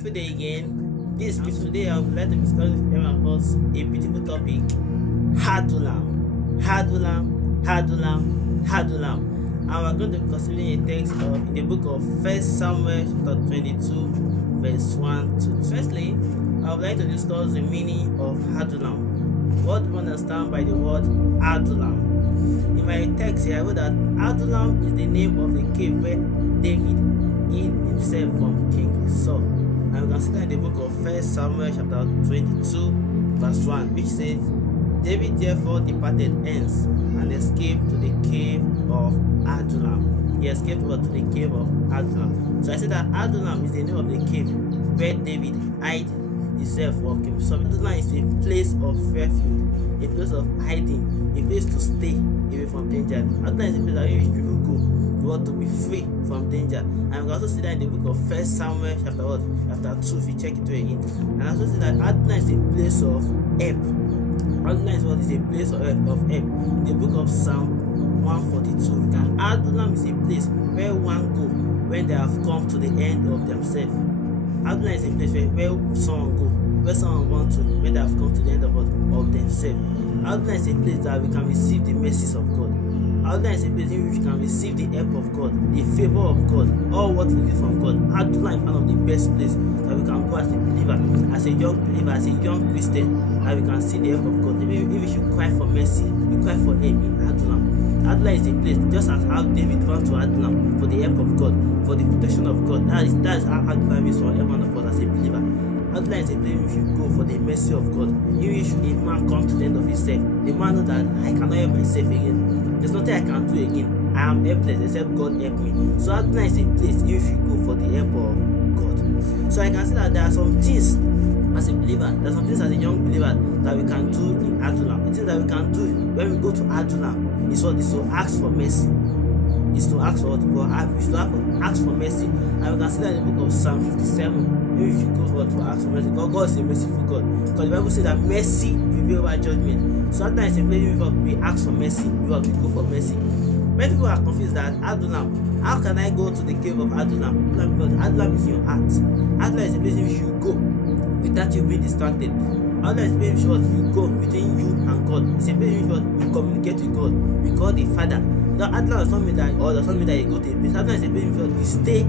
beautiful day again. This beautiful day, I would like to discuss with everyone of us a beautiful topic: Adullam. Adullam, Adullam, Adullam. And we're going to be considering a text in the book of 1 Samuel chapter 22, verse 1 to 2. Firstly, I would like to discuss the meaning of Adullam. What do we understand by the word Adullam? In my text here, I wrote that Adullam is the name of the cave where David hid himself from King Saul. And we can see that in the book of 1 Samuel chapter 22, verse 1, which says, David therefore departed hence and escaped to the cave of Adullam. He escaped to the cave of Adullam. So I said that Adullam is the name of the cave where David hid himself from King Saul. Adullam is a place of refuge, a place of hiding, a place to stay away from danger. Adullam is a place that people go to be free from danger. And we can also see that in the book of 1 Samuel chapter 2, if you check it again. And I also see that Adullam is a place of help. Adullam is what is a place of help. In the book of Psalm 142, Adullam is a place where one go when they have come to the end of themselves. Adullam is a place where someone go, where someone want to, when they have come to the end of themselves. Adullam is a place that we can receive the mercies of God. Adullam is a place in which we can receive the help of God, the favor of God, all what we need from God. Adullam is one of the best places that we can go as a believer, as a young believer, as a young Christian, that we can see the help of God. If we should cry for mercy, we cry for help in Adullam. Adullam is a place, just as how David ran to Adullam for the help of God, for the protection of God. That is how Adullam is for everyone of us as a believer. Adullam is a place we should go for the mercy of God. In which a man come to the end of himself, the man knows that I cannot help myself again. There's nothing I can do again. I am helpless except God help me. So Adullam is a place you should go for the help of God. So I can see that there are some things as a believer, there are some things as a young believer that we can do in Adullam. The things that we can do when we go to Adullam is what is to ask for mercy. Is to ask for ask for mercy. And we can see that in the book of Psalm 57. Maybe we should go to ask for mercy. God is a merciful God. Because the Bible says that mercy prevails over judgment. So Adullam is a place where we ask for mercy, we go for mercy. Many people are confused that Adullam, how can I go to the cave of Adullam? Because Adullam is in your heart. Adullam is a place where you should go without you being distracted. Adullam is a place where you go between you and God. It's a place where you communicate with God, with God the Father. Adullam does not mean that, or does not mean that you go to a place. Adullam is a place where you stay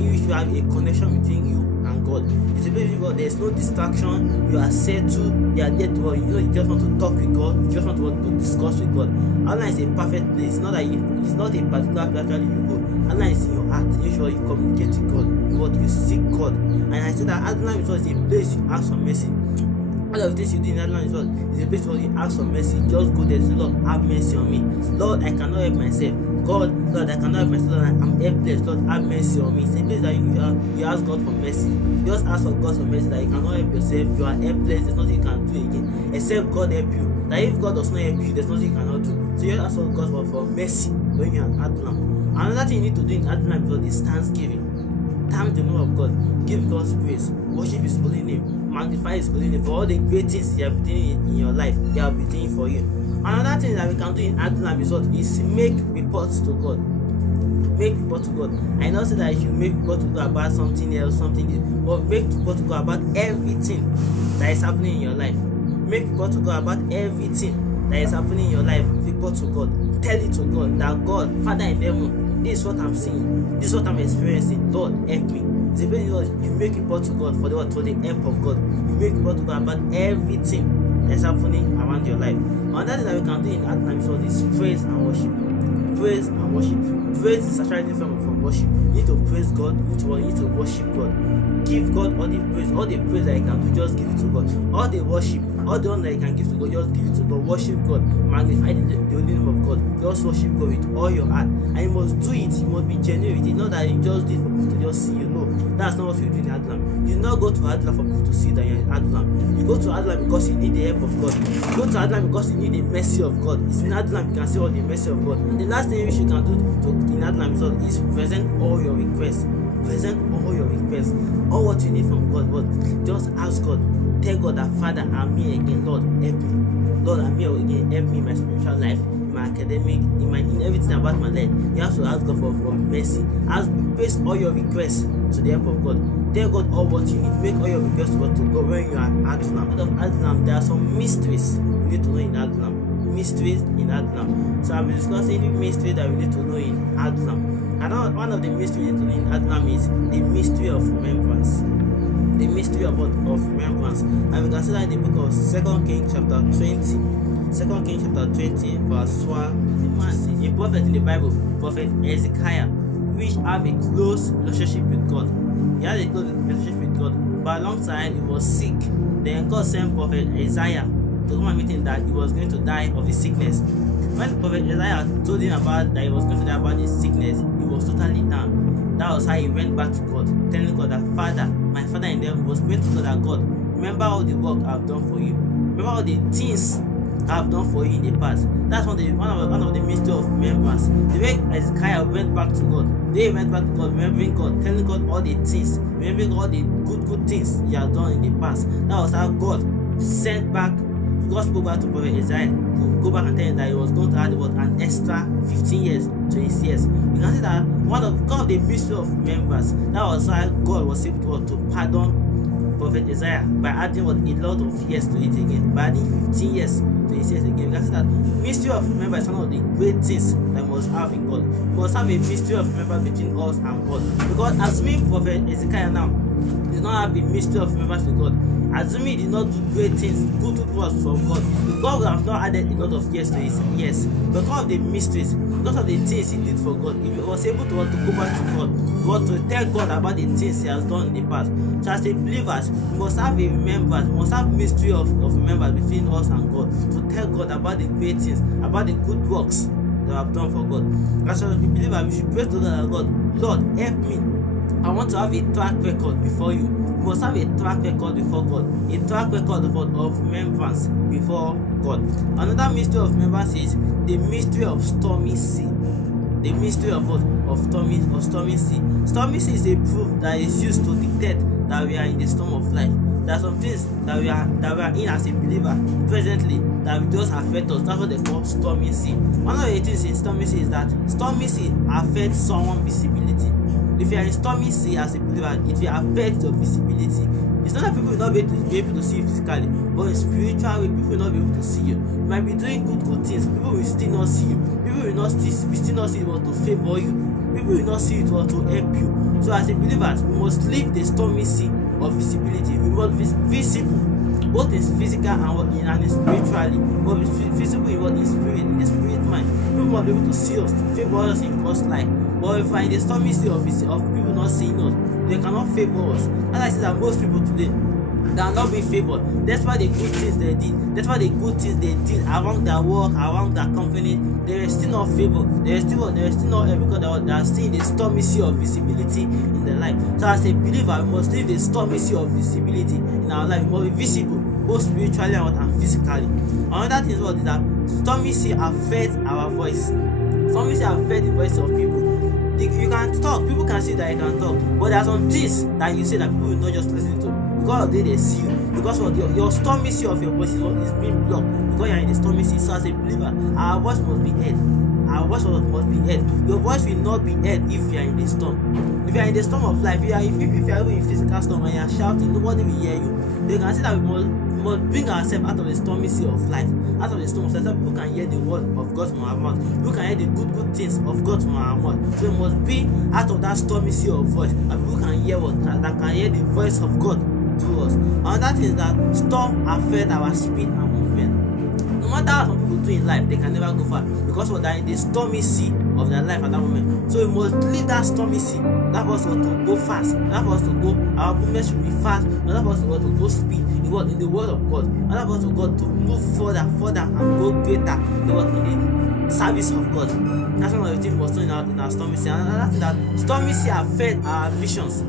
you should have a connection between you and God. It's a place where there is no distraction. You are settled. You are there to you just want to talk with God. You just want to discuss with God. Adullam is a perfect place. It's not a particular place where you go. Adullam is in your heart. You sure you communicate with God. You seek God. And I said that Adullam is a place you ask for mercy. All of this you do in Adullam is a place where you ask for mercy. Just go there and say, Lord, have mercy on me. Lord, I cannot help myself. God, Lord, I cannot help myself. Lord, I'm helpless. Lord, have mercy on me. It's a place that you ask God for mercy. You just ask for God for mercy that you cannot help yourself. You are helpless. There's nothing you can do again except God help you. That if God does not help you, there's nothing you cannot do. So you just ask for God for mercy when you're in Adullam. Another thing you need to do in Adullam is thanksgiving. Thank the name of God. Give God's praise. Worship His holy name. Magnify His holy name for all the great things He has been doing in your life. He has been doing for you. Another thing that we can do in Adullam is make reports to God. Make report to God. I know say that you should make report to God about something else, but make report to God about everything that is happening in your life. Make report to God about everything that is happening in your life. Report to God. Tell it to God that God, Father in heaven, this is what I'm seeing. This is what I'm experiencing. Lord, help me. It's a very you make report to God for the help of God. You make report to God about everything that's happening around your life. Another thing that we can do in Adullam is praise and worship. Praise and worship. Praise is actually different from worship. You need to praise God. You need to worship God. Give God all the praise. All the praise that you can do, just give it to God. All the worship, all the one that you can give to God, just give it to God. Worship God. Magnify the holy name of God. Just worship God with all your heart. And you must do it. You must be genuine with it. Not that you just do it for people to just see you. No, that's not what you do in Adullam. You do not go to Adullam for people to see that you're in Adullam. You go to Adullam because you need the help of God. You go to Adullam because you need the mercy of God. It's in Adullam you can see all the mercy of God. The last thing you can do in Adullam is present all your requests. Present all your requests. all what you need from God, but just ask God. Tell God that, Father, I'm here again. Lord, help me. Lord, I'm here again. Help me in my spiritual life, in my academic, in everything about my life. You have to ask God for mercy. Place all your requests to the help of God. Tell God all what you need. Make all your requests to God when you are at Adullam. Out of Adullam, there are some mysteries you need to know in Adullam. Mysteries in Adullam. So I'll be discussing the mystery that we need to know in Adullam. And one of the mysteries we need to know in Adullam is the mystery of remembrance. The mystery of remembrance. And we can see that in the book of 2 Kings chapter 20. 2 Kings chapter 20 verse 1. A prophet in the Bible, prophet Ezekiah, which have a close relationship with God. He had a close relationship with God, but alongside he was sick. Then God sent prophet Isaiah to come and meet him that he was going to die of his sickness. When prophet Isaiah told him about that he was going to die about his sickness, he was totally down. That was how he went back to God, telling God that, Father, my Father in heaven, was praying to God that, God, remember all the work I've done for you. Remember all the things I've done for you in the past. That's one of the mystery of remembrance. The way Hezekiah went back to God, they went back to God, remembering God, telling God all the things, remembering all the good things he had done in the past. That was how God spoke back to prophet Isaiah to go back and tell him that he was going to add an extra 15 years to his years. You can see that one of the mystery of remembrance. That was how God was able to pardon prophet Isaiah by adding a lot of years to it again, by adding 15 years to his years again. You can see that mystery of remembrance is one of the great things that we must have in God. We must have a mystery of remembrance between us and God. Because assuming prophet Ezekiah now did not have a mystery of remembrance with God, assuming he did not do great things, good works from God, God would have not added a lot of years to his years. Because of the mysteries, because of the things he did for God, he was able to go back to God, to tell God about the things he has done in the past. So as a believers, we must have a remembrance, we must have mystery of remembrance between us and God, to tell God about the great things, about the good works that we have done for God. As a believer, we should pray to God and God, Lord, help me. I want to have a track record before you. We must have a track record before God, a track record of remembrance before God. Another mystery of remembrance is the mystery of stormy sea. The mystery of stormy sea. Stormy sea is a proof that is used to detect that we are in the storm of life. There are some things that we are in as a believer presently that will just affect us. That's what they call stormy sea. One of the things in stormy sea is that stormy sea affects someone's visibility. If you are in stormy sea as a believer, it will affect your visibility. It's not that people will not be able to see you physically, but in spiritual way, people will not be able to see you. You might be doing good things, people will still not see you. People will still not see you to favor you. People will not see you to help you. So as a believer, we must leave the stormy sea of visibility. We must be visible, both in physical and spiritually. But visible in the spirit mind. People must be able to see us, to favor us in God's life. But if we are in the stormy sea of people not seeing us, they cannot favor us. And I see that most people today, they are not being favored. That's why the good things they did. That's why the good things they did around their work, around their company, they were still not favored. They were still not because they are still in the stormy sea of visibility in their life. So as a believer, we must leave the stormy sea of visibility in our life. We must be visible, both spiritually and physically. Another thing is that stormy sea affects our voice. Stormy sea affects the voice of people. You can talk, people can see that you can talk, but there are some things that you say that people will not just listen to because of the way they see you, because of your stormy sea of your voice is being blocked because you are in the stormy sea. So as a believer, our voice must be heard. Our voice must be heard. Your voice will not be heard if you are in the storm. If you are in the storm of life, if you are even in physical storm and you are shouting, nobody will hear you. They can see that we must bring ourselves out of the stormy sea of life, out of the storm of life, so people can hear the word of God from our mouth. People can hear the good things of God from our mouth. So we must be out of that stormy sea of voice, and people can hear that can hear the voice of God through us. Another thing is that storm affect our speed and movement. No matter how some people do in life, they can never go far because of that in the stormy sea of their life at that moment. So we must leave that stormy sea. That was to go fast. That was to go. Our movement should be fast. That was to go speed in the word of God. And that was to God to move further and go greater in the service of God. That's one of the things we must do in our stormy sea. And another thing that stormy sea affect our visions.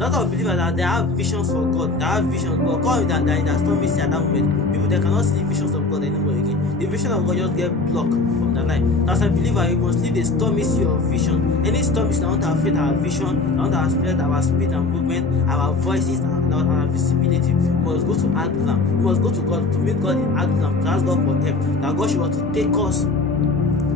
A lot of believers that they have visions for God, they have visions, but God that in that stormy sea at that moment, people they cannot see the visions of God anymore again. The vision of God just get blocked from their life. As a believer, you must leave a stormy sea of vision. Any stormy sea that want to affect our vision, that want to affect our speed and movement, our voices, and our visibility, we must go to Adullam. We must go to God to meet God in Adullam, to ask God for help. That God should want to take us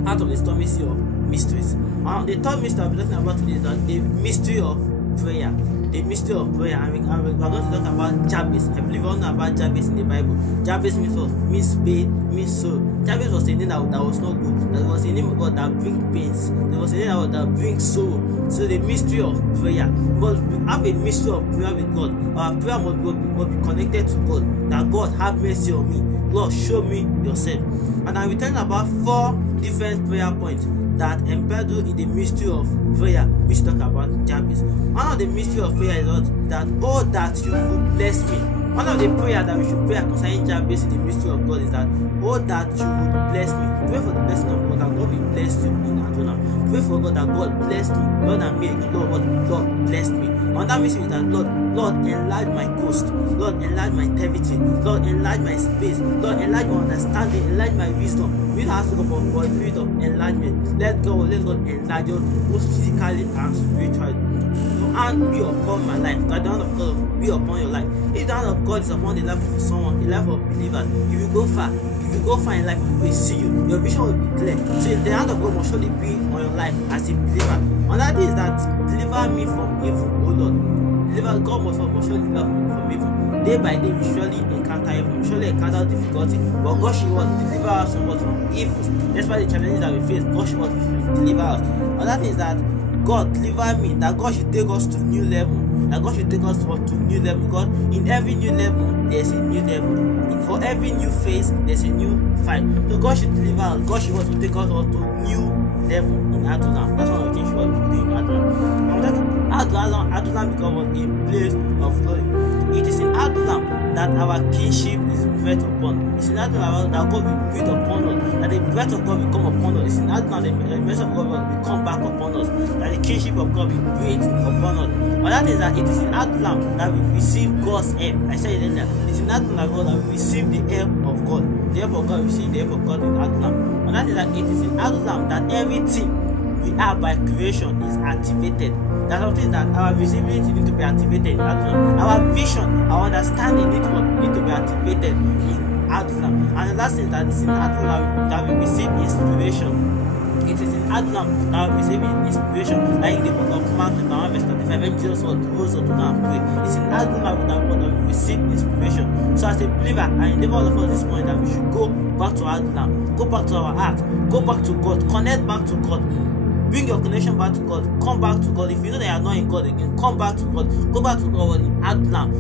out of the stormy sea of mysteries. The third mystery I'll be talking about today is that the mystery of prayer. The mystery of prayer, and we're going to talk about Jabez. I believe we all know about Jabez in the Bible. Jabez means pain, means sorrow. Jabez was a name that was not good. That was a name of God that brings pains. There was a name that brings sorrow. So the mystery of prayer. We must have a mystery of prayer with God. Our prayer must be connected to God. That God have mercy on me. Lord, show me yourself. And I will tell you about 4 different prayer points that embedded in the mystery of prayer, which talk about Jabez. One of the mystery of prayer is that oh that you would bless me. One of the prayer that we should pray concerning Jabez in the mystery of God is that oh that you would bless me. Pray for the blessing of God, that God will bless you in Adullam. Pray for God that God bless me. Lord and me, Lord bless me. Another mystery is that Lord enlarge my coast. Lord enlarge my territory. Lord enlarge my space. Lord enlarge my understanding. Enlarge my wisdom. We have to go for a spirit of enlargement. Let God enlarge us both physically and spiritually. Your hand be upon my life. God, the hand of God be upon your life. If the hand of God is upon the life of someone, the life of believers, you will go far. If you go far in life, people will see you. Your vision will be clear. So the hand of God must surely be on your life as a believer. Another thing is that deliver me from evil, oh Lord. God must surely deliver me from evil. Day by day, we surely encounter evil, we surely encounter difficulty, but God should deliver us from evil. Despite the challenges that we face, God should deliver us. Another thing is that God deliver me, that God should take us to new level, that God should take us to new level, because in every new level, there's a new level. For every new phase, there's a new fight. So God should deliver us, God should want to take us to new level in Adullam. That's one of the things we should do in Adullam. Adullam becomes a place of glory. It is in Adullam that our kingship is breathed upon. It's in Adullam that God will breathe upon us, that the breath of God will come upon us. It's in Adullam that the mercy of God will come back upon us, that the kingship of God will breathe upon us. But that is that it is in Adullam that we receive God's help. I said it earlier. It's in Adullam that we receive the help of God. The help of God, we receive the help of God in Adullam. And that is that it is in Adullam that everything we are by creation is activated. That's something that our visibility need to be activated in Adullam. Our vision, our understanding need to be activated in Adullam. And the last thing that is in Adullam that we receive inspiration. It is in Adullam that we receive inspiration. Like in the book of Mark, verse 35, when Jesus rose up to go and pray. It's in Adullam that we receive inspiration. So as a believer, I endeavor all of us this morning that we should go back to Adullam, go back to our heart, go back to God, connect back to God. Bring your connection back to God. Come back to God. If you know that you are not in God again, come back to God. Go back to God in Adullam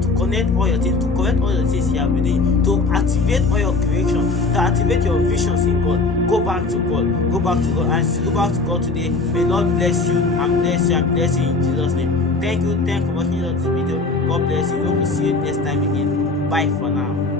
to connect all your things, to correct all your things you are within, to activate all your creation, to activate your visions in God. Go back to God. Go back to God. And go back to God today. May Lord bless you and bless you and bless you in Jesus' name. Thank you for watching this video. God bless you. We will see you next time again. Bye for now.